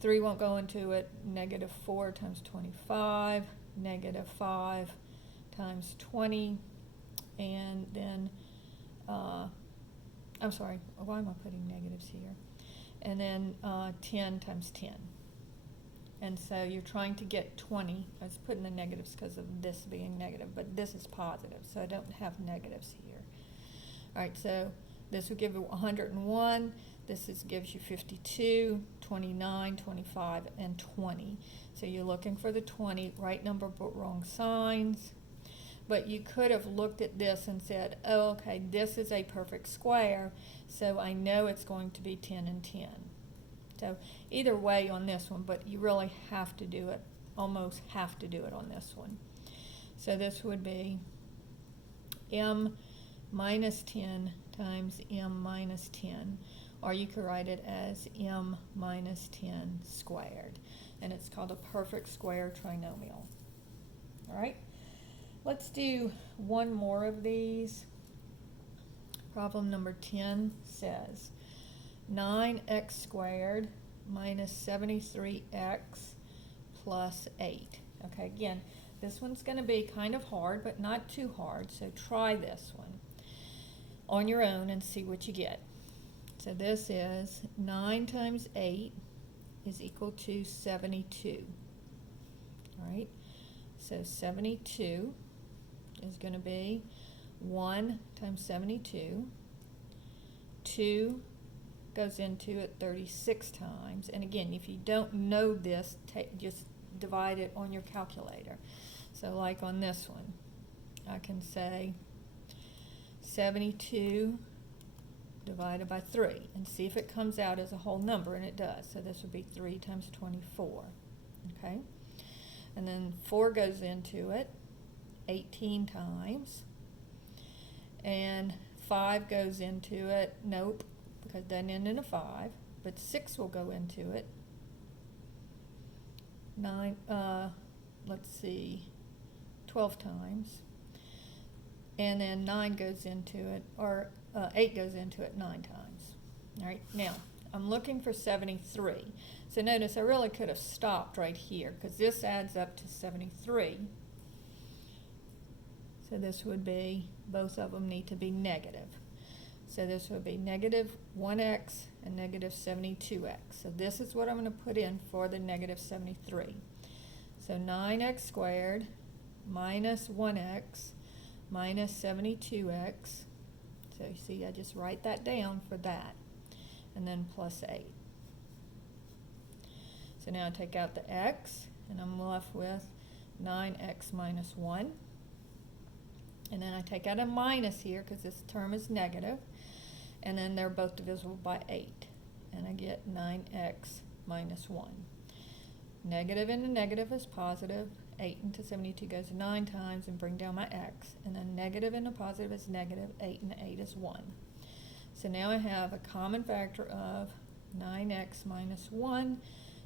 3 won't go into it. Negative 4 times 25, negative 5 times 20, and then, I'm sorry, why am I putting negatives here? And then 10 times 10. And so you're trying to get 20. I was putting the negatives because of this being negative, but this is positive, so I don't have negatives here. All right, so this will give you 101. This gives you 52, 29, 25, and 20. So you're looking for the 20, right number but wrong signs. But you could have looked at this and said, oh, okay, this is a perfect square, so I know it's going to be 10 and 10. So either way on this one, but you really have to do it, almost have to do it on this one. So this would be m minus 10 times m minus 10, or you could write it as m minus 10 squared. And it's called a perfect square trinomial. All right, let's do one more of these. Problem number 10 says 9x squared minus 73x plus 8. Okay, again, this one's going to be kind of hard, but not too hard, so try this one on your own and see what you get. So this is 9 times 8 is equal to 72. All right, so 72 is going to be 1 times 72, 2 goes into it 36 times, and again, if you don't know this, just divide it on your calculator. So like on this one, I can say 72 divided by 3 and see if it comes out as a whole number, and it does. So this would be 3 times 24, okay? And then 4 goes into it 18 times, and 5 goes into it, nope, because it doesn't end in a 5, but 6 will go into it. 12 times, and then 9 goes into it, or 8 goes into it 9 times. All right, now I'm looking for 73. So notice I really could have stopped right here because this adds up to 73. So this would be, both of them need to be negative. So this would be negative 1x and negative 72x. So this is what I'm going to put in for the negative 73. So 9x squared minus 1x minus 72x. So you see, I just write that down for that. And then plus 8. So now I take out the x, and I'm left with 9x minus 1. And then I take out a minus here because this term is negative. And then they're both divisible by 8. And I get 9x minus 1. Negative into negative is positive. 8 into 72 goes 9 times, and bring down my x. And then negative into positive is negative. 8 into 8 is 1. So now I have a common factor of 9x minus 1,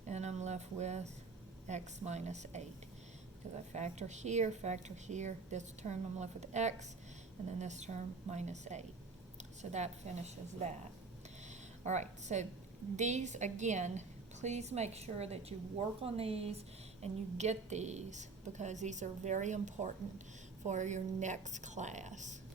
and I'm left with x minus 8. Because I factor here, this term I'm left with x, and then this term minus 8. So that finishes that. All right, so these, again, please make sure that you work on these and you get these, because these are very important for your next class.